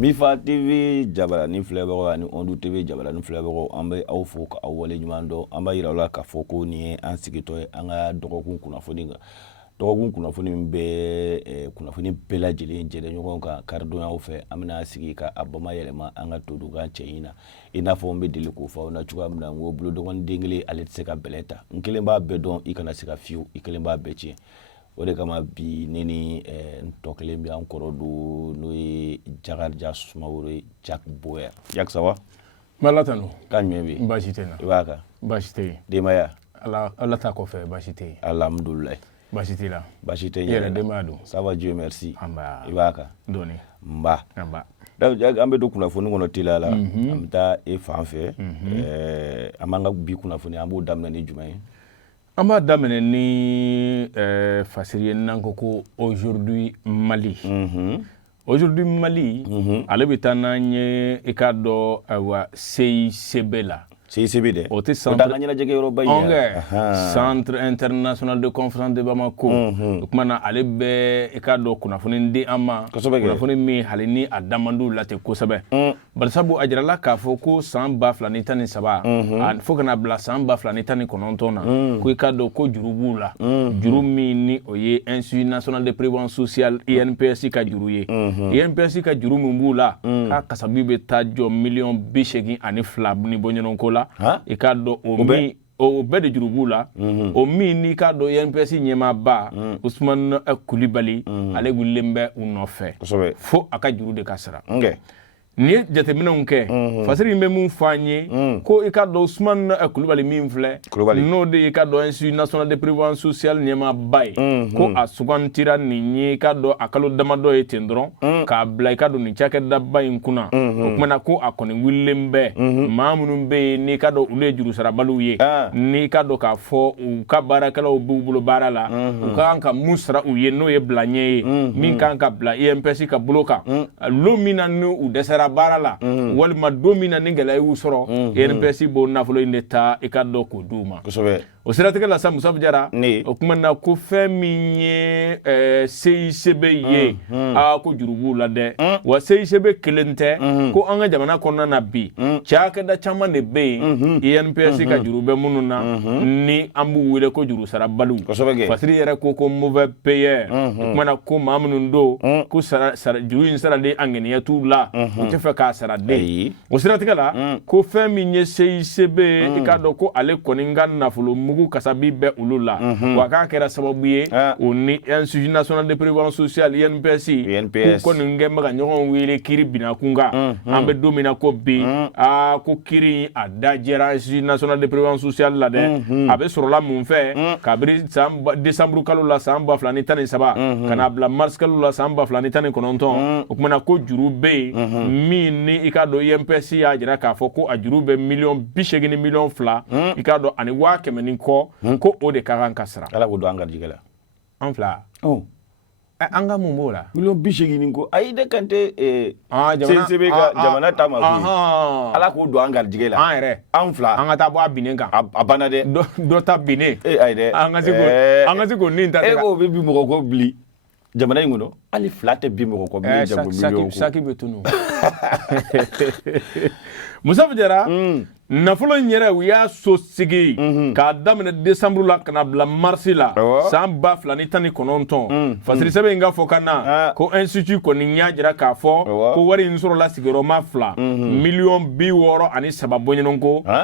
Mifa TV Jabalani Flavor ani Ondu TV Jabalani Flavor ambe aw fo ka awole nyumando amba yirala ka foko ni ansigito anga dogokun kunafoni mbe kunafoni bela jeli jede nyoko ka kardo ya ofe amina sigi ka abama yelema anga toduga cheina ina fo mbe dili ko fa na chuka mna ngo bulu dogon dingli aletse ka beleta nkelemba bedon ikana sika fiu ikelemba bechi ode kama bi nini ntokelembi ankoro du noi jagar jas mawuri Jack Boer Jack sawa malatano kanyebi bashitena ibaka bashite demaya Allah ta ko fe bashite alhamdulillah bashitila bashite yele demado ça va Dieu merci amba ibaka doni mba amba da ambe do kuna foni ngono tilala amta e fanfe amanga bi kuna foni ambo damna ni jumay amba damene ni fasiriye nanko ko aujourd'hui Mali aujourd'hui Mali ale bitananye ikado wa CICB la CICB de o te centre Centre international de conférence de Bamako kumana ale be ikado kunafoni ndi ama kunafoni mi halini adamandu late kosabe balsabu ajrala ka foko samba flani tani saba an fokana bla samba flani tani konontona ko ikado ko jurubula jurumi ni oye Institut national de prévention sociale INPS ka juruye INPS ka jurumu mbula ka kasabibe tajo million bishegi ani flab ni bonyonon kola ikado omi o bede jurubula o mi ni ikado INPS nyema ba Ousmane Coulibaly ale gulembe unofe fo aka juru de kasara ni jatemina unke fasiri mbe mun fanye ko ikado Ousmane Coulibaly min fle no de ikado Institut national de prévention sociale nyema bay ko asugantira ni ikado akalo damado etendron ka bla ikado ni chake da bay kuna okmana ko akoni wilembe mamunun be ni ikado ule juru sarabaluye ni ikado ka fo ka barakala obubulo barala ka anka musra uye no ye blanye min kan ka bla INPS ka bloka lomina no udesara barala walma domina ningela yu soro INPS bo nafulo indeta ikado ko duma o siratika la sa Moussa Jara o kuma na ko feminye CICB ye a ko jurubu la de wa CICB kelente ko anga jamana konna na bi chaka da chama ne be INPS ka jurube mununa ni ambu wile ko juru sara balu fasiri yere ko mauvais payeur kuma na ko mamunu ndo ko sara juru sara de angene ya tu la o tefa ka sara de o siratika la ko feminye CICB ikado ko ale koninga na fulu mugu kasabi be ulula waka kera sababu ye oni Institut national de prévention sociale INPS ko ningema ga nyon wile kiri bina kunga ambe domina ko bi ko kiri adajera Institut national de prévention sociale la de abe sorola mun fe kabri décembre kalola samba flani tani saba kana bla mars kalola samba flani tani kononton okumana ko jurube mini ikado INPS ya jira ka foko ajurube million fla ikado ani wa kemeni ko ode karan kasra ala ko do angar jigala anfla anga mumbola million bishegi ninko aide kante CICB ka jamana tama ala ko do angar jigala anfla anga ta bo abinenga abana de do ta bine aide anga zigo ninta ko bi mo ko bli jamana nguno ali flate bi mo ko bli jambo million saki betunu Moussa Jara nafolo nyere wiya so sigi ka damene décembre la kana bla mars la samba flani tani kononton fasiri sebe nga fokana ko institut ko ni nyajira ka fo ko wari nsoro la sigiro ma fla million bi woro ani sababonye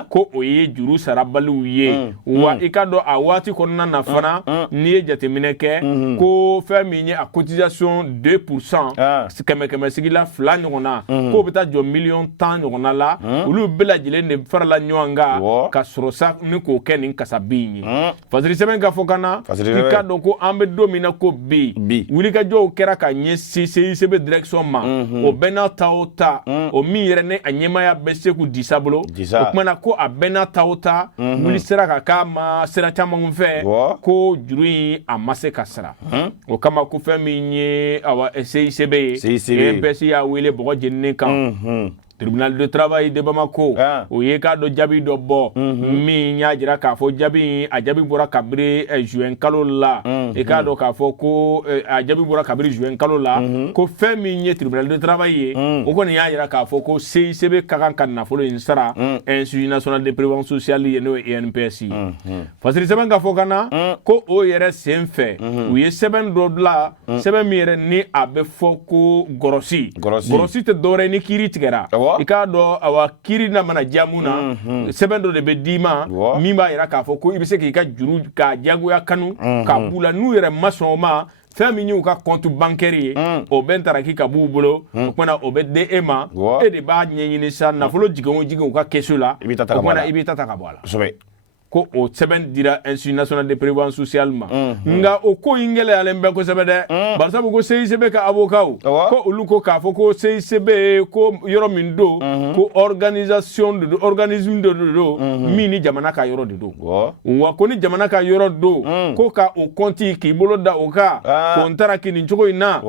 ko oye juru sarabalu ye wa ikado awati konna na fana ni jatemine ke ko fami a cotisation 2% keme sigila fla nyona ko beta jo million tan nyona la ulu bela jile ne farala nyanga ka sorosa ni ko kenin kasabinyi fasiri sebe nga fokana ikado ko ambe domina ko bi wuli ka jo kera ka nye CICB direction ma o bena taota o mi yere ne anyema ya bese ku disablo o kuma ko a bena taota wuli sera ka ma sera chama mfe ko juri amase kasra o kama ku fami nye awa CICB MPC ya wile bogo jenne kan tribunal de travail de Bamako o ye ka do jabi do bo min ya jira k'a fɔ jabi a jabi bɔra kabiri juin kalo la e ka do k'a fɔ ko a jabi bɔra kabiri juin kalo la ko fɛn min ye tribunal de travail ye o kɔni y'a jira k'a fɔ ko CICB ka kan ka nafolo in sara Institut national de prévention sociale ye n'o ye INPS ye fasiri sɛbɛn ka fɔ ka na ko o yɛrɛ sen fɛ u ye sɛbɛn dɔ bila sɛbɛn min yɛrɛ ni a bɛ fɔ ko gɔrɔsi tɛ dɔwɛrɛ ni kiiri tigɛra i k'a dɔn awa kiiri na mana diya mun na sɛbɛn dɔ de bɛ d'i ma min b'a yira k'a fɔ ko i bɛ se k'i ka juru k'a diyagoya kanu k'a b'u la n'u yɛrɛ ma sɔn o ma fɛn min y'u ka compte bancaire ye o bɛ ntaraki ka b'u bolo o kumana o bɛ di e ma e de b'a ɲɛɲini sa nafolo jigin o jigin u ka kɛsu la o kumana i b'i ta ka bɔ a la ko o sɛbɛn dira Institut national de prévention sociale ma nga o ko in gɛlɛyalen bɛ kosɛbɛ dɛ bari sabu ko CICB ka avocat ko olu ko k'a fɔ ko CICB ko yɔrɔ min don ko organisme de don min ni jamana ka yɔrɔ de don wa ko ni jamana ka yɔrɔ don ko ka o compte k'i bolo da o kan ko n taara k'i nin cogo in na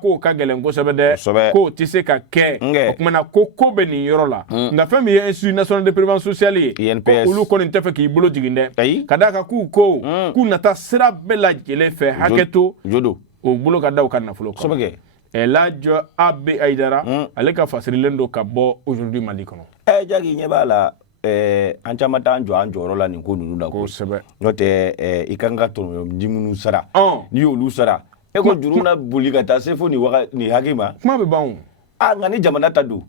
k'o ka gɛlɛn kosɛbɛ dɛ k'o tɛ se ka kɛ o kumana ko bɛ nin yɔrɔ la nka fɛn min ye Institut national de prévention sociale ye ko olu kɔni tɛ fɛ k'i bolo jigin dɛ ka d'a kan k'u ko k'u nata sira bɛɛ lajɛlen fɛ hakɛ to o bolo ka da u ka nafolo kɔnɔ Elijah Abe Aidara ale ka fasirilen don ka bɔ aujourd'hui Mali kɔnɔ Jaki ɲɛ b'a la an caman t'an jɔ an jɔyɔrɔ la nin ko ninnu la kosɛbɛ n'o tɛ i kan ka tɔnɔdi minnu sara n'i y'olu sara e ko juru na boli ka taa se fo nin hakɛ ma kuma bɛ ban nka ni jamana ta don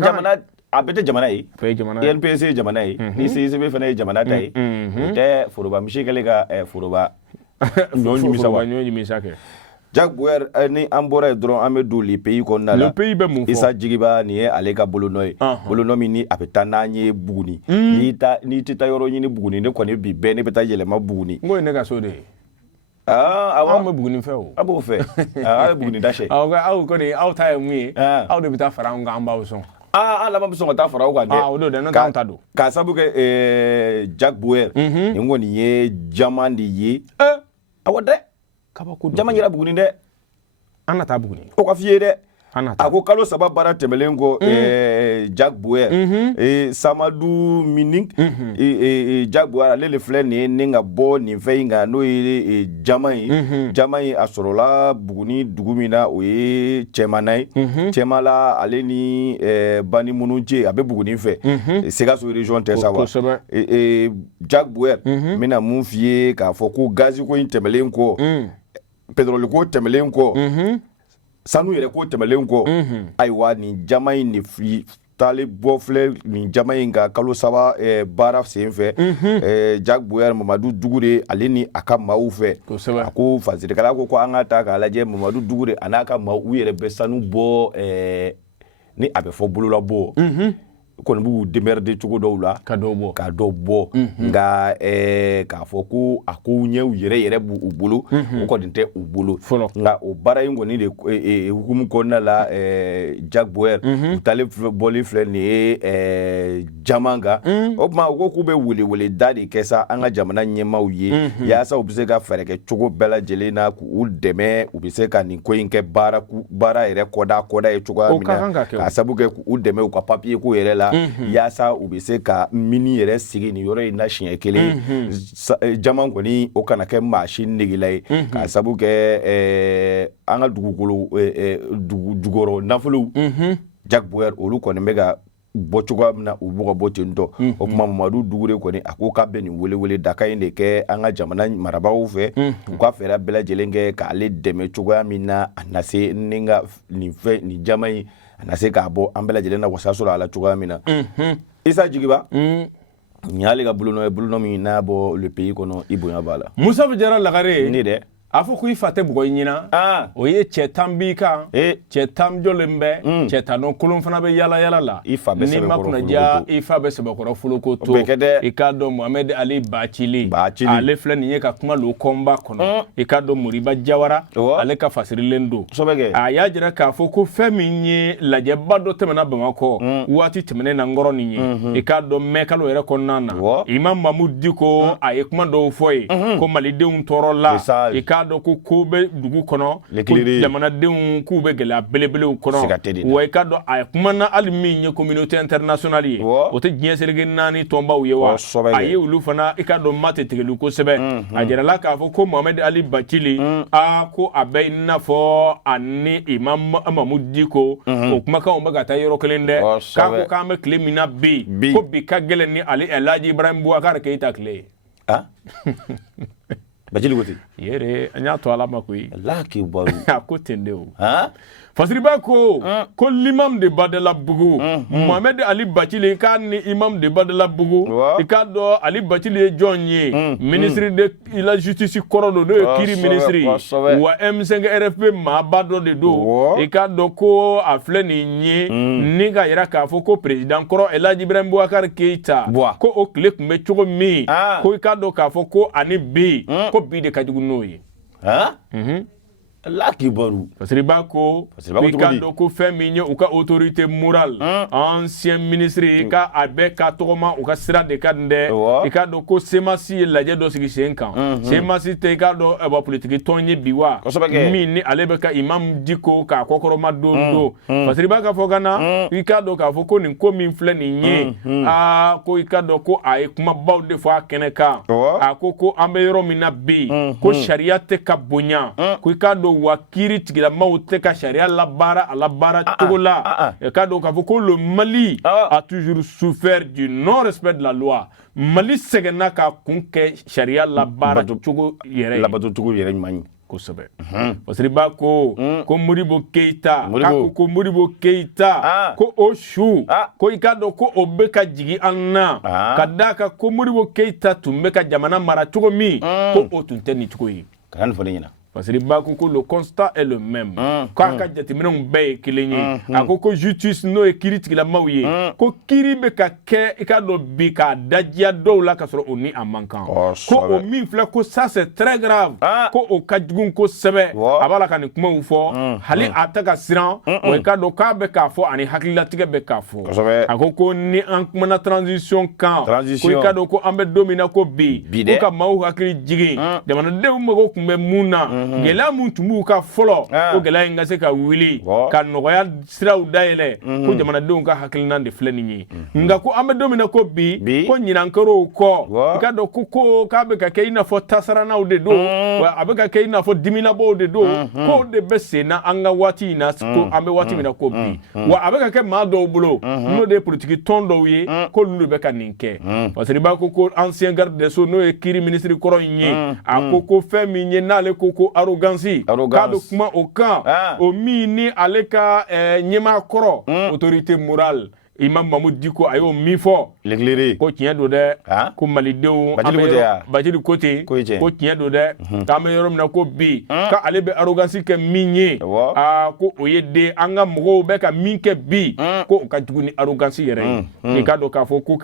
jamana a bɛɛ tɛ jamana ye INPS ye jamana ye ni CICB fana ye jamana ta ye o tɛ foroba misi kɛlen ka foroba ɲɔ ɲimisa kɛ Jack Bauer ni an bɔra yen dɔrɔn an bɛ don le pays kɔnɔna la le pays bɛ mun fɔ Isa Jigiba nin ye ale ka bolonɔ ye bolonɔ min ni a bɛ taa n'an ye Buguni n'i tɛ taa yɔrɔ ɲini Buguni ne kɔni bi bɛɛ ne bɛ taa yɛlɛma Buguni n ko ye ne ka so de ye anw bɛ Buguni fɛ o a b'o fɛ aw ye Buguni dasɛ aw kɔni aw ta ye mun ye aw de bɛ taa fara an kan an b'aw sɔn an laban bɛ sɔn ka taa fara aw kan dɛ o don dɛ n'o t'an ta don k'a sabu kɛ Jack Bauer nin kɔni ye jama de ye awɔ dɛ kabako jama yera Buguni dɛ an na taa Buguni o ka f'i ye dɛ a ko kalo 3 baara tɛmɛlen kɔ Jack Bauer Samadou Mining Jack Bauer ale le filɛ nin ye ni ka bɔ nin fɛn in kan n'o ye jama ye a sɔrɔla Buguni dugu min na o ye cɛmana ye cɛma la ale ni Bani Munu cɛ a bɛ Buguni fɛ Sikaso region tɛ sa wa Jack Bauer n bɛna mun f'i ye k'a fɔ ko gazi ko in tɛmɛlen kɔ pétrole ko tɛmɛlen kɔ sanu yɛrɛ ko tɛmɛlen kɔ ayiwa nin jama in de taale bɔ filɛ nin jama in ka kalo 3 baara sen fɛ Jack Bauer Mamadu Dugure ale ni a ka maaw fɛ a ko fasirikala ko an ka taa k'a lajɛ Mamadu Dugure a n'a ka maaw u yɛrɛ bɛ sanu bɔ ni a bɛ fɔ bololabɔ kɔni b'u démerder cogo dɔw la ka dɔw bɔ nka k'a fɔ ko a ko ɲɛw yɛrɛ b'u bolo o kɔni tɛ u bolo nka o baara in kɔni de hukumu kɔnɔna la Jack Bauer u taalen bɔli filɛ nin ye jama kan o tuma u ko k'u bɛ welewele da de kɛ sa an ka jamana ɲɛmaaw ye yaasa u bɛ se ka fɛɛrɛ kɛ cogo bɛɛ lajɛlen na k'u dɛmɛ u bɛ se ka nin ko in kɛ baara yɛrɛ kɔda ye cogoya min na k'a sabu kɛ k'u dɛmɛ u ka papier ko yɛrɛ la yaasa u bɛ se ka mini yɛrɛ sigi nin yɔrɔ in na siɲɛ kelen jama kɔni o kana kɛ maa si negela ye k'a sabu kɛ an ka dugukɔrɔ nafolow Jack Bauer olu kɔni bɛ ka bɔ cogoya min na u b'u ka bɔ ten tɔ o tuma Mamadu Dugure kɔni a ko k'a bɛ nin welewele daka in de kɛ an ka jamana marabagaw fɛ u ka fɛɛrɛ bɛɛ lajɛlen kɛ k'ale dɛmɛ cogoya min na a na se ni ka nin jama in a na se k'a bɔ an bɛɛ lajɛlen na wasa sɔrɔ a la cogoya min na Isa Jigiba nin y'ale ka bolonɔ ye bolonɔ min n'a bɔ le pays kɔnɔ i bonya b'a la Musa Jara Lagare ne dɛ a fɔ ko i fa tɛ bugɔ i ɲina o ye cɛ 10 b'i kan cɛ 10 jɔlen bɛ cɛ 10 kolon fana bɛ yala la i fa bɛ sɛbɛkɔrɔ ni ma kunnaja i fa bɛ sɛbɛkɔrɔ foloko to i k'a dɔn Mohamed Ali Bacili ale filɛ nin ye ka kuma lo kɔnba kɔnɔ i k'a dɔn Moriba Jawara ale ka fasirilen don a y'a jira k'a fɔ ko fɛn min ye lajɛba dɔ tɛmɛna Bamakɔ waati tɛmɛnen na ngɔrɔ nin ye i k'a dɔn mai kalo yɛrɛ kɔnɔna na Imam Mamudu Diko a ye kuma dɔw fɔ ye ko malidenw tɔɔrɔ la i k'a k'a dɔn ko bɛ dugu kɔnɔ ko jamanadenw k'u bɛ gɛlɛya belebelew kɔnɔ wa i k'a dɔn a kumana hali min ye communauté internationale ye o tɛ diɲɛ seleke 4 tɔnbaw ye wa a ye olu fana i k'a dɔn ma tɛ tigɛli kosɛbɛ a jirala k'a fɔ ko Mohamed Ali Bacili ko a bɛ i n'a fɔ ani Imam Mamudu Diko o kumakanw bɛ ka taa yɔrɔ kelen dɛ k'a ko k'an bɛ tile min na bi ko bi ka gɛlɛn ni Ali Elhaji Ibrahim Boubacar Keita tile ye. Bacili ko ten yere an y'a to ala ma koyi Allah kibaru a ko ten de o Fasiriba ko l'imam de Badala Bougou Mohamed Ali Bacili k'a ni imam de Badala Bougou i k'a dɔn Ali Bacili ye jɔn ye ministre de la justice kɔrɔ do n'o ye kiri ministre wa M5 RFP maaba dɔ de do i k'a dɔn ko a filɛ nin ye ni ka yira k'a fɔ ko président kɔrɔ Elhaji Ibrahim Boubacar Keita ko o tile tun bɛ cogo min ko i k'a dɔn k'a fɔ ko ani bi ko bi de ka jugu n'o ye. Allah kibaru Fasiriba ko i ka dɔn ko fɛn min ye u ka autorité morale ancien ministre i ka a bɛɛ ka tɔgɔma u ka sira de ka dɛ i ka dɔn ko semasi ye lajɛ dɔ sigi sen kan semasi tɛ i ka dɔn politique tɔn ye bi wa min ni ale bɛ ka Imam Diko k'a kɔkɔrɔma don Fasiriba ka fɔ ka na i ka dɔn k'a fɔ ko nin ko min filɛ nin ye ko i ka dɔn ko a ye kumabaw de fɔ a kɛnɛ kan a ko an bɛ yɔrɔ min na bi ko sariya tɛ ka bonya ko i ka dɔn wa kiiri tigilamaw tɛ ka sariya labaara a labaara cogo la k'a dɔn k'a fɔ ko le Mali a toujours souffert du non respect de la loi Mali sɛgɛnna ka kun kɛ sariya labaara cogo yɛrɛ ye labato cogo yɛrɛ ɲuman ye kosɛbɛ Fasiriba ko Modibo Keita ko Modibo Keita ko o su ko i k'a dɔn ko o bɛ ka jigi an na ka d'a kan ko Modibo Keita tun bɛ ka jamana mara cogo min ko o tun tɛ nin cogo ye kana nin fɔ ne ɲɛna Fasiriba ko le constat est le même k'a ka jateminɛw bɛɛ ye kelen ye a ko justice n'o ye kiiri tigilamaw ye ko kiiri bɛ ka kɛ i ka dɔn bi k'a dajiya dɔw la ka sɔrɔ o ni a man kan ko o min filɛ ko ça c'est très grave ko o ka jugu kosɛbɛ a b'a la ka nin kumaw fɔ hali a tɛ ka siran wa i ka dɔn k'a bɛ k'a fɔ ani hakililatigɛ bɛ k'a fɔ a ko ni an kumana transition kan ko i ka dɔn ko an bɛ don min na ko bi ko ka maaw hakili jigin jamanadenw mago tun bɛ mun na gɛlɛya mun tun b'u ka fɔlɔ ko gɛlɛya in ka se ka wuli ka nɔgɔya siraw dayɛlɛ ko jamanadenw ka hakilina de filɛ nin ye nka ko an bɛ don min na ko bi ko ɲinankɛrow kɔ i ka dɔn ko k'a bɛ ka kɛ i n'a fɔ tasaranaw de don wa a bɛ ka kɛ i n'a fɔ diminabɔw de don ko de bɛ sen na an ka waati in na ko an bɛ waati min na ko bi wa a bɛ ka kɛ maa dɔw bolo n'o de ye politique tɔn dɔw ye k'olu de bɛ ka nin kɛ Fasiriba ko ancien garde des sceaux n'o ye kiiri ministre kɔrɔ in ye a ko fɛn min ye n'ale ko arrogance k'a bɛ kuma o kan o min ni ale ka ɲɛmaa kɔrɔ autorité morale Imam Mamudu Diko a y'o min fɔ l'éclairé ko tiɲɛ don dɛ ko malidenw Bacili ko ten ko tiɲɛ don dɛ k'an bɛ yɔrɔ min na ko bi k'ale bɛ arrogance kɛ min ye ko o ye de an ka mɔgɔw bɛ ka min kɛ bi ko o ka jugu ni arrogance yɛrɛ ye i ka dɔn k'a fɔ ko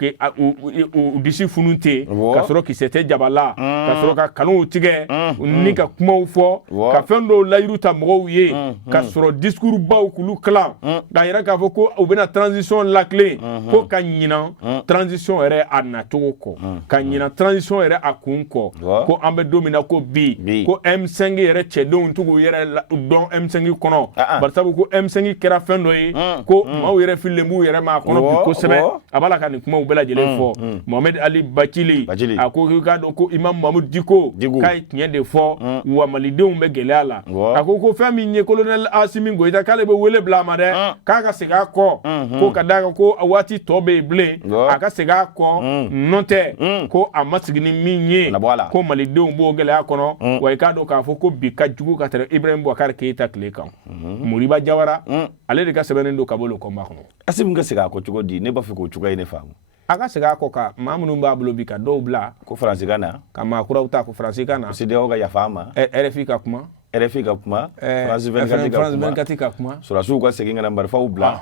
u disi funu ten ka sɔrɔ kisɛ tɛ jaba la ka sɔrɔ ka kanuw tigɛ ni ka kumaw fɔ ka fɛn dɔw layiru ta mɔgɔw ye ka sɔrɔ discours baw k'olu kalan k'a yira k'a fɔ ko u bɛna transition la clé ko ka ɲinan transition yɛrɛ a nacogo kɔ ka ɲinan transition yɛrɛ a kun kɔ ko an bɛ don min na ko bi ko M5 yɛrɛ cɛdenw tugu yɛrɛ dɔn M5 kɔnɔ barisabu ko M5 kɛra fɛn dɔ ye ko maaw yɛrɛ fililen b'u yɛrɛ ma a kɔnɔ bi kosɛbɛ a b'a la ka nin kumaw bɛɛ lajɛlen fɔ Mohamed Ali Bacili a ko k'i k'a dɔn ko Imam Mamudu Diko k'a ye tiɲɛ de fɔ wa malidenw bɛ gɛlɛya la a ko fɛn min ye colonel Asimi Goyita k'ale bɛ wele bila a ma dɛ k'a ka segin a kɔ ko ka d'a kan ko a waati tɔ bɛ yen bilen a ka segin a kɔ nɔ tɛ ko a ma sigi ni min ye ko malidenw b'o gɛlɛya kɔnɔ wa i k'a dɔn k'a fɔ ko bi ka jugu ka tɛmɛ Ibrahim Boubacar Keita tile kan Moriba Jawara ale de ka sɛbɛnnen don ka bɔ o combat kɔnɔ Asimi ka segin a kɔ cogo di ne b'a fɛ k'o cogoya in ne faamu a ka segin a kɔ ka maa minnu b'a bolo bi ka dɔw bila ko faransikan na ka maakuraw ta ko faransikan na CEDEAO ka yafa a ma RFI ka kuma RFI ka kuma France 24 ka kuma surasiw ka segin ka na marifaw bila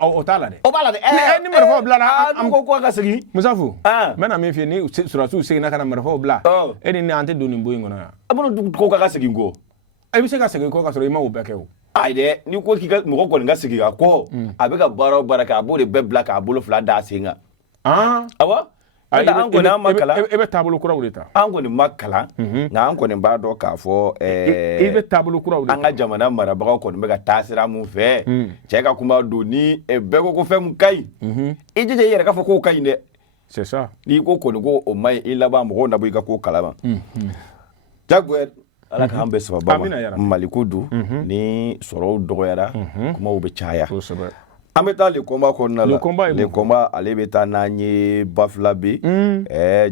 o t'a la dɛ o b'a la dɛ ni marifaw bila la an ko ka segin Musafu n bɛna min f'i ye ni surasiw seginna ka na marifaw bila e ni ne an tɛ don nin bon in kɔnɔ yan a bolo ko ka segin ko i bɛ se ka segin kɔ ka sɔrɔ i ma o bɛɛ kɛ o ayi dɛ ni ko k'i ka mɔgɔ kɔni ka segin ka kɔ a bɛ ka baara o baara kɛ a b'o de bɛɛ bila k'a bolo fila d'a sen kan awɔ an kɔni an ma kalan e bɛ taabolo kuraw de ta an kɔni ma kalan nka an kɔni b'a dɔn k'a fɔ i bɛ taabolo kuraw de ta an ka jamana marabagaw kɔni bɛ ka taa sira mun fɛ cɛ ka kuma don ni bɛɛ ko fɛn mun ka ɲi i jija i yɛrɛ k'a fɔ k'o ka ɲi dɛ c'est ça n'i ko kɔni ko o ma ɲi i laban mɔgɔw na bɔ i ka ko kalama Jaguar ala k'an bɛ sababa ma maliko don ni sɔrɔw dɔgɔyara kumaw bɛ caya an bɛ taa le combat kɔnɔna la le combat ale bɛ taa n'an ye Bafulabe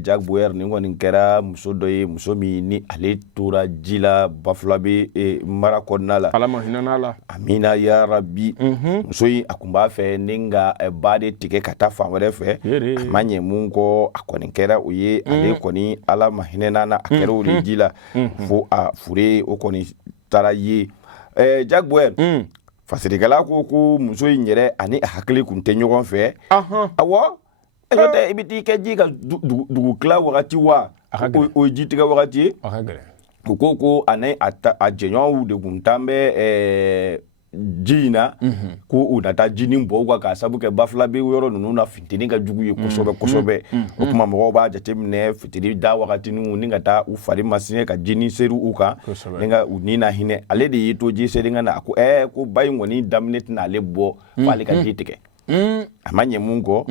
Jaguar nin kɔni kɛra muso dɔ ye muso min ni ale tora ji la Bafulabe mara kɔnɔna la ala ma hinɛ la amina ya rabi muso in a kun b'a fɛ ni ka ba de tigɛ ka taa fan wɛrɛ fɛ a ma ɲɛ mun kɔ a kɔni kɛra o ye ale kɔni ala ma hinɛ na a kɛra o de ji la fo a fure o kɔni taara ye Jaguar fasirikɛla ko muso in yɛrɛ ani a hakili kun tɛ ɲɔgɔn fɛ awɔ i bɛ t'i kɛ ji ka dugu tila wagati wa o ye ji tigɛ wagati ye u ko ani a jɛɲɔgɔnw de kun taa bɛ ji in na ko u na taa jinin bɔ kan k'a sabu kɛ Bafulabe yɔrɔ ninnu na fitini ka jugu ye kosɛbɛ o tuma mɔgɔw b'a jateminɛ fitiri da wagatiniw ni ka taa u fari masiyɛn ka jinin seri u kan ni ka u ni na hinɛ ale de y'i to ji seri ka na ko ko ba in kɔni daminɛ tɛna ale bɔ f'ale ka ji tigɛ a ma ɲɛ mun kɔ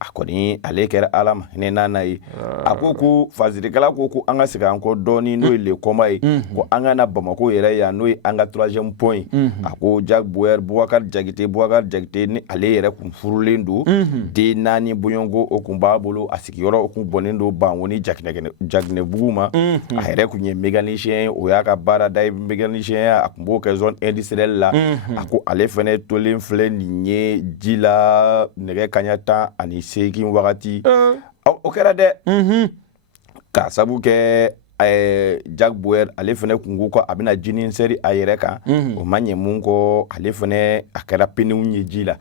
a kɔni ale kɛra ala ma hinɛ n'a ye a ko fasirikɛla ko an ka segin an kɔ dɔɔni n'o ye le combat ye ko an ka na Bamako yɛrɛ yan n'o ye an ka 3e point a ko Jaguar Boubacar Diakité ni ale yɛrɛ kun furulen don den 4 bɔɲɔnko o kun b'a bolo a sigiyɔrɔ o kun bɔnnen don Banwoni Jaginɛbugu ma a yɛrɛ kun ye mécanicien o y'a ka baara da ye mécanicien a kun b'o kɛ zone industrielle la a ko ale fɛnɛ tolen filɛ nin ye ji la nɛgɛ kaɲa 18 wagati o kɛra dɛ k'a sabu kɛ Jaguar ale fɛnɛ kun ko a bɛna jinin seri a yɛrɛ kan o ma ɲɛ mun kɔ ale fɛnɛ a kɛra penew ye ji la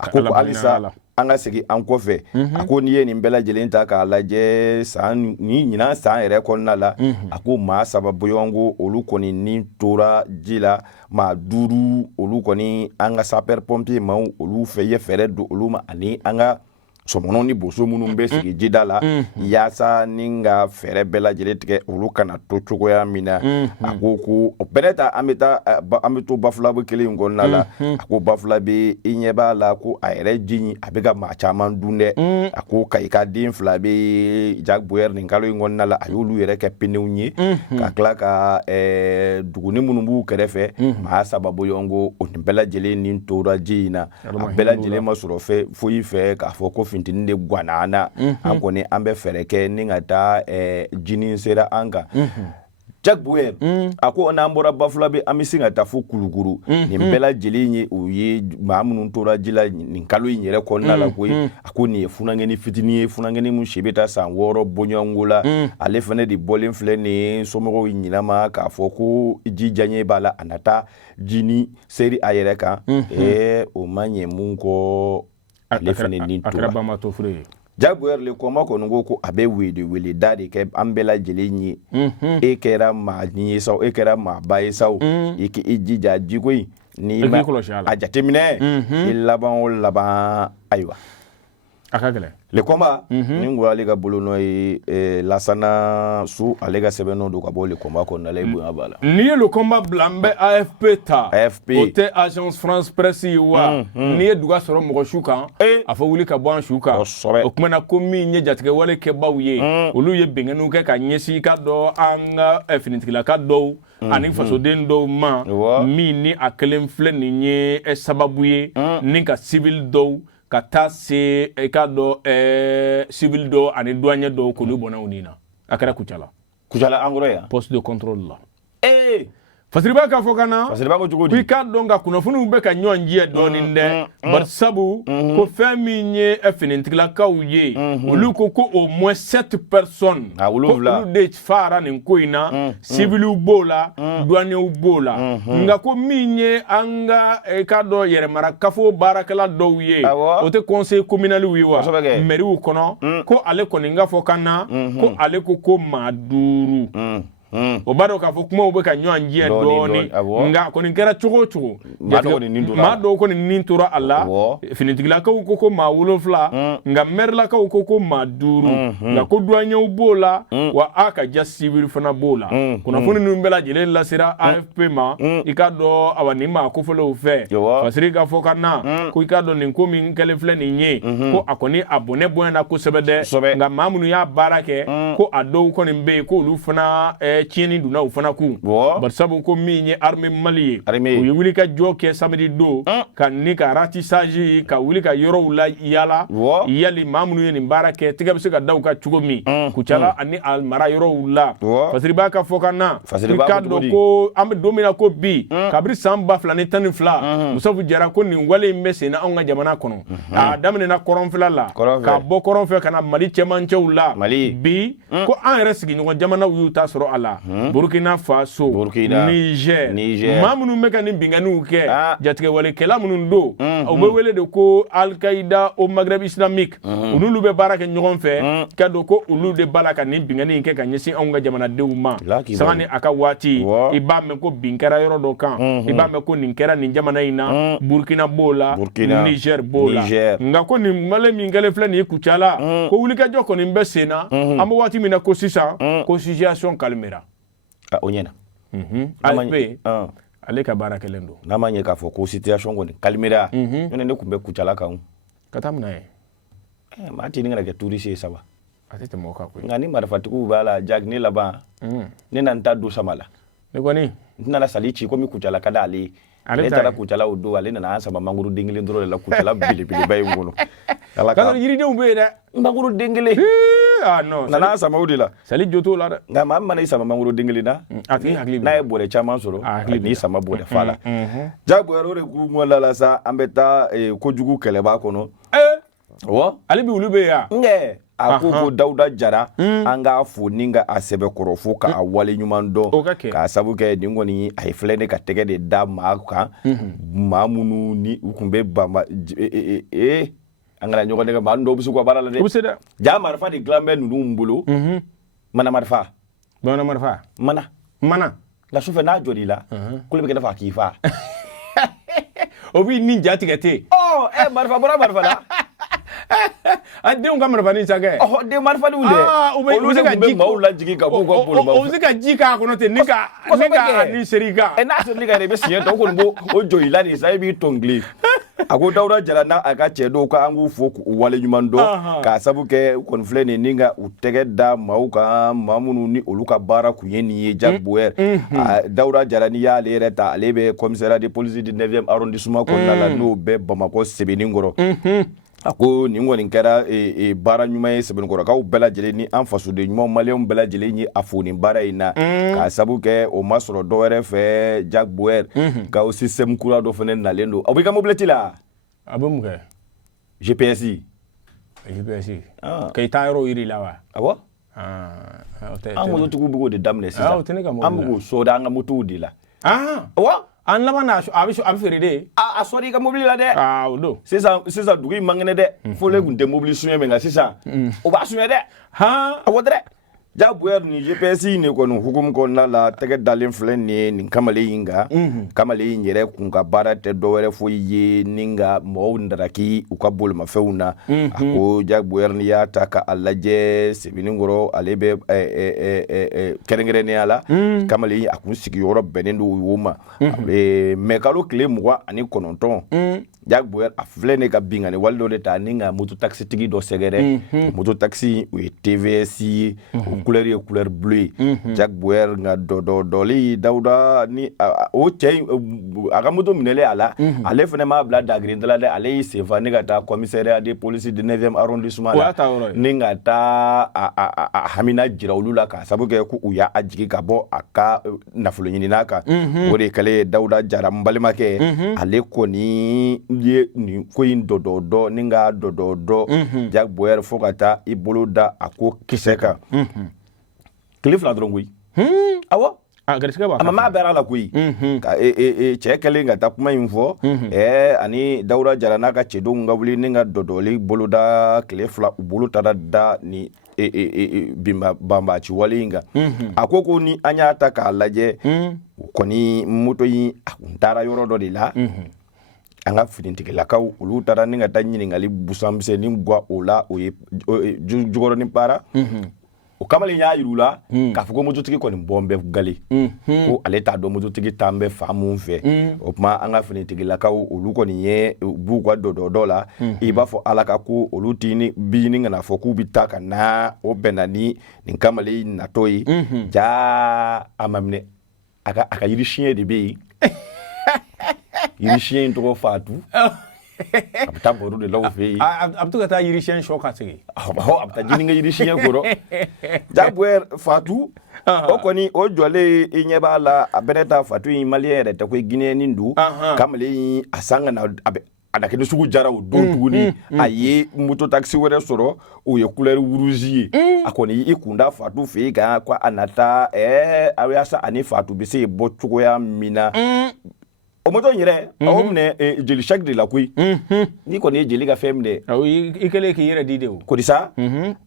a ko halisa an ka segin an kɔfɛ a ko n'i ye nin bɛɛ lajɛlen ta k'a lajɛ ɲinan san yɛrɛ kɔnɔna la a ko maa 3 bɔɲɔgɔnko olu kɔni ni tora ji la maa 5 olu kɔni an ka sapeur pompier maw olu fɛ ye fɛɛrɛ don olu ma ani an ka sɔmɔnɔw ni boso minnu bɛ sigi jida la yaasa ni ka fɛɛrɛ bɛɛ lajɛlen tigɛ olu kana to cogoya min na a ko o bɛɛ ta an bɛ to Bafulabe kelen in kɔnɔna la a ko Bafulabe i ɲɛ b'a la ko a yɛrɛ ji a bɛ ka maa caman dun dɛ a ko Kayika den 2 bɛ Jaguar nin kalo in kɔnɔna la a y'olu yɛrɛ kɛ penew ye ka tila ka duguni minnu b'u kɛrɛfɛ maa 3 bɔɲɔnko o nin bɛɛ lajɛlen nin tora ji in na a bɛɛ lajɛlen ma sɔrɔ foyi fɛ k'a fɔ ko fintini de gwana na an kɔni an bɛ fɛɛrɛ kɛ ni ka taa jinin sera an kan Jaguar a ko n'an bɔra Bafulabe an bɛ se ka taa fo Kulukuru nin bɛɛ lajɛlen ye o ye maa minnu tora ji la nin kalo in yɛrɛ kɔnɔna la koyi a ko nin ye funangɛni fitinin ye funangɛni mun si bɛ taa san 6 bɔɲɔnko la ale fɛnɛ de bɔlen filɛ nin ye somɔgɔw ɲinama k'a fɔ ko ji diyaɲɛ b'a la a na taa jinin seri a yɛrɛ kan o ma ɲɛ mun kɔ ale fɛnɛ nin tora Jaguar le combat kɔni ko a bɛ wele da de kɛ an bɛɛ lajɛlen ye e kɛra maa ni ye sa e kɛra maa ba ye sa i jija jiko in n'i ma a jateminɛ i laban o laban ayiwa a ka gɛlɛn le combat ni ko ale ka bolo nɔ ye Lansana Su ale ka sɛbɛnw don ka bɔ le combat kɔnɔna la i bonya b'a la n'i ye le combat bila n bɛ AFP ta o tɛ Agence France Presse ye wa n'i ye duga sɔrɔ mɔgɔ su kan a fɔ wuli ka bɔ an su kan o kumana ko min ye jatigɛ wale kɛbaw ye olu ye bɛnkɛniw kɛ ka ɲɛsin ka dɔ an ka finitigilaka dɔw ani fasoden dɔw ma min ni a kelen filɛ nin ye sababu ye ni ka civil dɔw ka taa se i ka dɔn civil dɔw ani douanier dɔw k'olu bɔnna u ni na a kɛra Kucala an kɔrɔ yan poste de contrôle la Fasiriba k'a fɔ ka na ko i k'a dɔn ka kunnafoniw bɛ ka ɲɔgɔn jɛ dɔɔnin dɛ bari sabu ko fɛn min ye finitigilakaw ye olu ko au moins 7 personnes ko olu de fara nin ko in na civiliw b'o la douaniers b'o la nka ko min ye an ka i k'a dɔn yɛrɛmarakafo baarakɛla dɔw ye o tɛ conseil communal ye wa mairies kɔnɔ ko ale kɔni k'a fɔ ka na ko ale ko maa 5 o b'a dɔn k'a fɔ kumaw bɛ ka ɲɔgɔn diɲɛ dɔɔni nka kɔni kɛra cogo o cogo maa dɔw kɔni nin tora a la finitigilakaw ko maa 7 nka mɛrilakaw ko maa 5 nka ko douaniers b'o la wa a ka ja civil fana b'o la kunnafoni ninnu bɛɛ lajɛlen lasera AFP ma i ka dɔn awa nin maa kofɔlenw fɛ fasiri ka fɔ ka na ko i ka dɔn nin ko min kɛlen filɛ nin ye ko a kɔni a bɔnɛ bonyana kosɛbɛ dɛ nka maa minnu y'a baara kɛ ko a dɔw kɔni bɛ yen ko olu fana tiɲɛni donna u fana kun bari sabu ko min ye armée Mali ye u ye wuli ka jɔ kɛ samedi don ka ni ka ratissage ka wuli ka yɔrɔw la yala yali maa minnu ye nin baara kɛ tɛgɛ bɛ se ka da u ka cogo min Kucala ani mara yɔrɔw la fasiri b'a ka fɔ ka na i ka dɔn ko an bɛ don min na ko bi kabiri san 2012 Musafu Jara ko nin wale in bɛ sen na anw ka jamana kɔnɔ a daminɛna kɔrɔnfɛla la ka bɔ kɔrɔnfɛ ka na Mali cɛmancɛw la bi ko an yɛrɛ sigiɲɔgɔn jamanaw y'u ta sɔrɔ a la Burkina Faso Niger maa minnu bɛ ka nin binganiw kɛ jatigɛwalekɛla minnu don u bɛ wele de ko Al-Qaïda au Maghreb islamique u n'olu bɛ baara kɛ ɲɔgɔn fɛ ka dɔn ko olu de b'a la ka nin bingani in kɛ ka ɲɛsin anw ka jamanadenw ma sanga ni a ka waati i b'a mɛn ko bin kɛra yɔrɔ dɔ kan i b'a mɛn ko nin kɛra nin jamana in na Burkina b'o la Niger b'o la nka ko nin male min kɛlen filɛ nin ye Kucala ko wulikajɔ kɔni bɛ sen na an bɛ waati min na ko sisan ko situation calmera o ɲɛna AFP ale ka baara kɛlen don n'a ma ɲɛ k'a fɔ ko situation kɔni calmera ne tun bɛ Kucala kan ka taa mina ye maa tɛ nin kana kɛ touriste ye saba a tɛ tɛmɛ o kan koyi nka ni marifatigiw b'a la Jack ne laban ne na n ta don sama la ne kɔni n tɛna sali ci komi Kucala ka d'ale ye ale taara Kucala o don ale nana an sama mangoro den kelen dɔrɔn de la Kucala belebeleba in kɔnɔ k'a sɔrɔ yiridenw bɛ yen dɛ mangoro den kelen non nana an sama o de la sali jo t'o la dɛ nka maa min mana i sama mangoro den kelen na a tigi hakili n'a ye bɔrɛ caman sɔrɔ n'i sama bɔrɛ fa la jagoya o de k'u mɔla la sa an bɛ taa kojugu kɛlɛba kɔnɔ ale bi olu bɛ yen yan a ko Dawuda Jara an k'a fo ni ka a sɛbɛkɔrɔ fo k'a wale ɲuman dɔn k'a sabu kɛ nin kɔni a ye filɛ ne ka tɛgɛ de da maa kan maa minnu ni u tun bɛ bama an kana ɲɔgɔn dɛgɛ maa dɔw bɛ se ka baara la dɛ ja marifa de dilan bɛ ninnu bolo mana marifa mana la sufɛ n'a jɔr'i la kolo bɛ kɛ fɔ a k'i fa o b'i ni ja tigɛ ten marifa bɔra marifa la a denw ka marifanin sa kɛ den marifaninw dɛ olu de tun bɛ maaw lajigin ka b'u ka bolomafɛn o bɛ se ka ji k'a kɔnɔ ten ni ka ni seri kan n'a seri kan i bɛ siɲɛ ta o kɔni b'o jɔ i la de sa i b'i tɔngili a ko Dawuda Jara n'a ka cɛ dɔw ka an k'u fo k'u wale ɲuman dɔn k'a sabu kɛ u kɔni filɛ nin ni ka u tɛgɛ da maaw kan maa minnu ni olu ka baara kun ye nin ye Jack Bauer Dawuda Jara n'i y'ale yɛrɛ ta ale bɛ commissariat de police du 9e arrondissement kɔnɔna la n'o bɛ Bamakɔ Sebenikɔrɔ a ko nin kɔni kɛra baara ɲuman ye Sebenikɔrɔkaw bɛɛ lajɛlen ni an fasoden ɲumanw maliyɛnw bɛɛ lajɛlen ye a fo nin baara in na k'a sabu kɛ o ma sɔrɔ dɔwɛrɛ fɛ Jack Bauer ka o système kura dɔ fana nalen don aw b'i ka mobilɛti la a bɛ mun kɛ GPS k'i taa yɔrɔ yiri la wa awɔ an mototigiw bɛ k'o de daminɛ sisan an bɛ k'o sɔda an ka motow de la awɔ an laban a bɛ feere de a sɔr'i ka mobili la dɛ o don sisan dugu in man kɛnɛ dɛ fɔlɔ tun tɛ mobili suɲɛ min nka sisan o b'a suɲɛ dɛ awɔ dɛ Jack Bauer ni GPS in de kɔni hukumu kɔnɔna la tɛgɛ dalen filɛ nin ye nin kamalen in kan kamalen in yɛrɛ kun ka baara tɛ dɔwɛrɛ foyi ye ni ka mɔgɔw ndaraki u ka bolimafɛnw na a ko Jack Bauer ni y'a ta k'a lajɛ Sebenikɔrɔ ale bɛ kɛrɛnkɛrɛnnenya la kamalen a kun sigiyɔrɔ bɛnnen don o ma mɛ kalo tile 29 Jack Bauer a filɛ ne ka bingani wale dɔ de ta ni ka moto taxi tigi dɔ sɛgɛrɛ moto taxi o ye TVS ye couleur ye couleur bleu Jack Bauer nka dɔli Dawuda ni o cɛ a ka moto minɛlen a la ale fana m'a bila dagirinda la dɛ ale y'i senfa ne ka taa commissariat de police du 9e arrondissement la ni ka taa a hamina jira olu la k'a sabu kɛ ko u y'a jigi ka bɔ a ka nafolo ɲinina kan o de kɛlen ye Dawuda Jara n balimakɛ ale kɔni ye nin ko in dɔ ni ka dɔ Jack Bauer fo ka taa i bolo da a ko kisɛ kan tile 2 dɔrɔn koyi awɔ a ma bɛra la koyi cɛ kɛlen ka taa kuma in fɔ ani Dawuda Jara n'a ka cɛdenw ka wuli ni ka dɔdɔli bolo da tile 2 u bolo taara da ni bimba bamba ci walinga akoko ni anya ta ka laje koni moto yi akuntara yoro do la anga finintigila ka ulu tara ninga tanyini ngali busamse ni gwa ola o jugoro ni para o kamali nya yirula ka fuko moto tigi koni bombe gali ko ale ta do moto tigi tambe famu fe o ma anga finintigila ka ulu koni ye bu gwa do la e ba fo alaka ko ulu tini bi ni ngana fo ku bitaka na o benani ni kamali na toyi ja amamne aka yiri chien de bi yiri chien to fatu abta boru de law fe abtu ka ta yiri chien shoka tigi abta jini nga yiri chien ko ro jabwer fatu o koni o jole inyeba la abeneta fatu yi maliere ta ko Guinée nindu kamale asanga na adake ne sugu jara o dontuni aye moto taxi were soro o ye couleur wuruji akoni ikunda fatu fe ga kwa anata awasa ani fatu be se bo chugoya mina o moto nyire o mne jeli chaque de la kui ni ko ne jeli ga femde o ikele ki yere dide o ko disa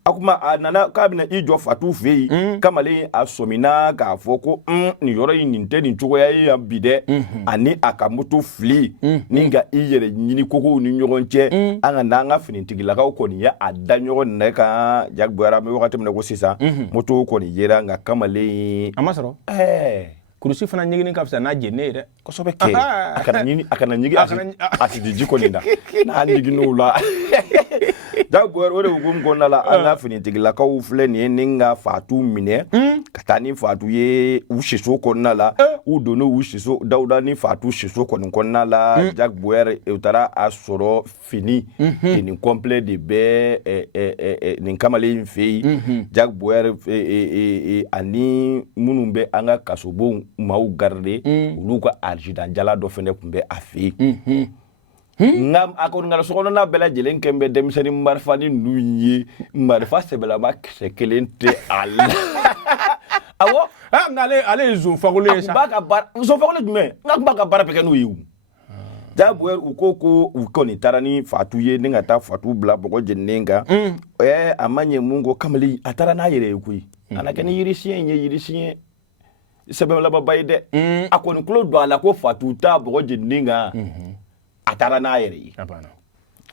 akuma nana kabina ijo fatu fe kamale asomina ga foko ni yoro ni ntedi chugoya ya bide ani akamoto fli ninga iyere nyini koko ni nyogonche anga nanga finintigila ka ko ni ya adanyo ne ka jagbara me wakati mne ko sisa moto ko ni yera nga kamale amasaro kurusi fana nyigini kapsa na jene de ko sobe ke akana nyigi ati jiko linda na nyigi nula jagbara wore ugum gonna la anga finintigila ka ufle ni ninga fatu mine katani fatu ye ushiso konna la udono ushiso dauda ni fatu shiso konna la jagbara utara asoro fini ni complet de be ni kamale fi jagbara ani munumbe anga kasobon mau garde uluka arjida jala do fene kumbe afi ngam akon ngala sokono na bela jelen kembe demseni marfani nuye marfa sebela ma kelente alla awo ale zo fagole sa baka bar zo fagole dume ngak baka bar peke no yiwu dabwer ukoko ukoni tarani fatu ye ninga ta fatu bla boko jennenga amanye mungo kamali atara na yere kuyi anakeni yirisien sebela babayde akon klo do ala ko fatu ta boko jennenga atara na yere abana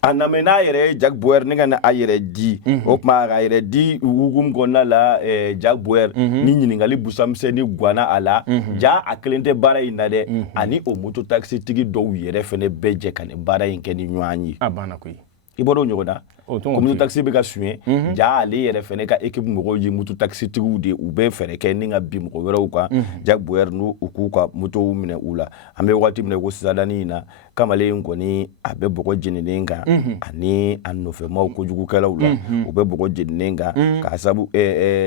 anamena yere jagboer ninga na ayere di okma ga yere di ugum gonna la jagboer ni nyingali busamse ni gwana ala ja aklente bara inade ani o moto taxi tigi do yere fene beje kan bara yinke ni nwanyi abana koyi iboro nyogoda moto taxi be ga suye ja ale yere fene ka équipe mo yi moto taxi tigi de ube fere ke ninga bi mo wera kwa jagboer no ukuka moto umine ula ambe wati mne go sadani na kamale ngoni abe bogo jininenga ani annofe ma ko jugu kala ula ube bogo jininenga ka sabu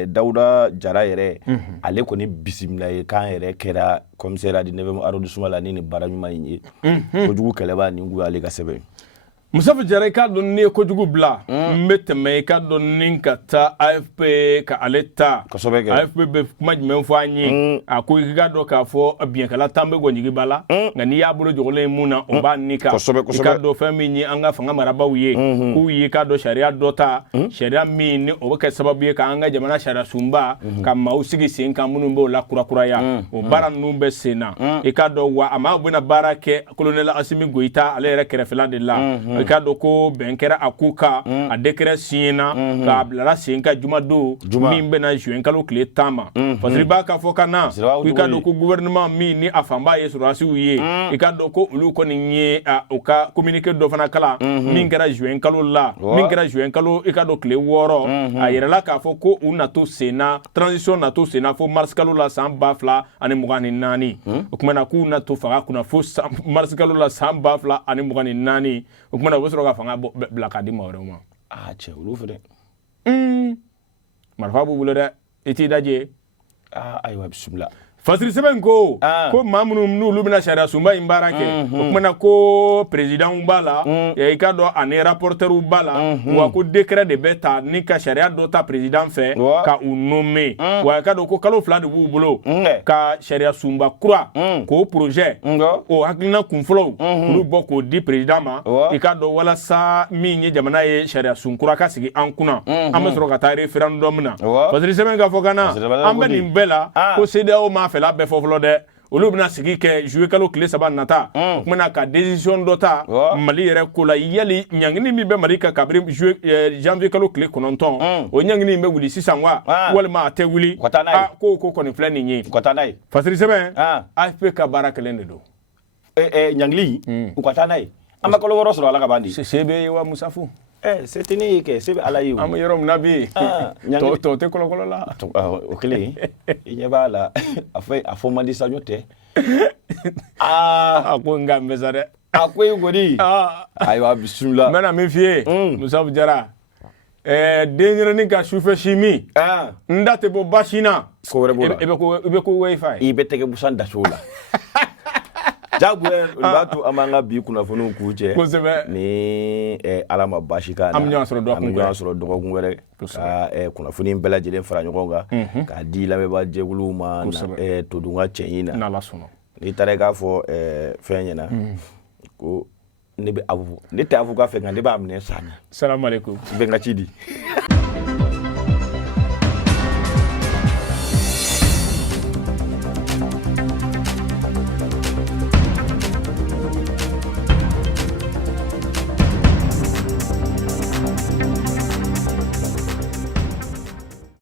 dauda jara yere ale ko ni bisimila e kan yere kera commissaire di 9e arrondissement la ni baranyuma yin ko jugu kala ba ni ngu ale ka sebe Musafa Jare ka don ne ko jugu bla meteme ka don ninka ta AFP ka aleta AFP be kuma jmen fo anyi ako ga do ka fo bien kala tambe go nyigi bala ngani ya bulu jogole muna o ba nika ka do fami nyi anga fanga maraba wiye ku yi ka do sharia dota sharia mi ni o ka sababu ye ka anga jamana sharia sumba ka mausigi sin ka munu mbo la kura ya o bara numbe sena e ka do wa ama buna barake colonel Asimi Goita ale re kerefela de la ka do ko benkera akuka a dekere sina ka blara sinka jumado mimbe na juen kalo kle tama fasri ba ka fokana ku ka do ko gouvernement mi ni afamba yesu rasi uye ka do ko ulu ko ni o ka communiquer do fana kala mingera juen kalo la mingera juen kalo ka do kle woro a yere la ka foko una to sena transition na to sena fo mars kalo la samba fla ani mugani nani kuma na ku na to faga kuna fo mars kalo la samba fla ani mugani nani kuma wosoro ga fanga blakadi mawre mo che ulu fere marfa bu bulada iti daje aywa bismillah fasiri sɛbɛn ko ko maa minnu n'olu bɛna sariya sunba in baara kɛ o kumana ko président b'a la i ka dɔn ani rapporteur b'a la wa ko décret de bɛ ta ni ka sariya dɔ ta président fɛ ka u nommer wa i ka dɔn ko kalo 2 de b'u bolo ka sariya sunba kura k'o projet o hakilina kunfɔlɔw olu bɔ k'o di président ma i ka dɔn walasa min ye jamana ye sariya sun kura ka sigi an kunna an bɛ sɔrɔ ka taa référendum na fasiri sɛbɛn ka fɔ kana an bɛ nin bɛɛ la ko CEDEAO m'a fɛla bɛɛ fɔ fɔlɔ dɛ olu bɛna sigi kɛ juillet kalo tile 3 nata o kumana ka décision dɔ ta Mali yɛrɛ ko la yali ɲangini min bɛ Mali ka kabiri janvier kalo tile 9 o ɲangini bɛ wuli sisan wa walima a tɛ wuli ko kɔni filɛ nin ye fasiri sɛbɛn AFP ka baara kelen de don ɲangili u ka taa n'a ye an ma kalo 6 sɔrɔ ala ka ban di se bɛ ye wa Musafu c'est ne ye kɛ se bɛ ala ye an bɛ yɔrɔ min na bi tɔ tɛ kɔlɔkɔlɔ la o kelen i ɲɛ b'a la a fɔ man di Sadio tɛ a ko nka n bɛ sa dɛ a ko i kɔni ayiwa bisimila n bɛna min f'i ye Musafu Jara denyɛrɛnin ka sufɛ simi n da tɛ bɔ basi na ko wɛrɛ b'o la i bɛ ko wifi i bɛ tɛgɛ busan daso la jagoya b'a to an b'an ka bi kunnafoniw k'u cɛ kosɛbɛ ni ala ma baasi k'a la an bɛ ɲɔgɔn sɔrɔ dɔgɔkun wɛrɛ ka kunnafoni bɛɛ lajɛlen fara ɲɔgɔn kan k'a di lamɛnbaa jɛkuluw ma todunka cɛɲi na n'i taara i k'a fɔ fɛn ɲɛna ko ne tɛ avocat fɛ nka ne b'a minɛ sa na salamu aleykum bɛn ka ci di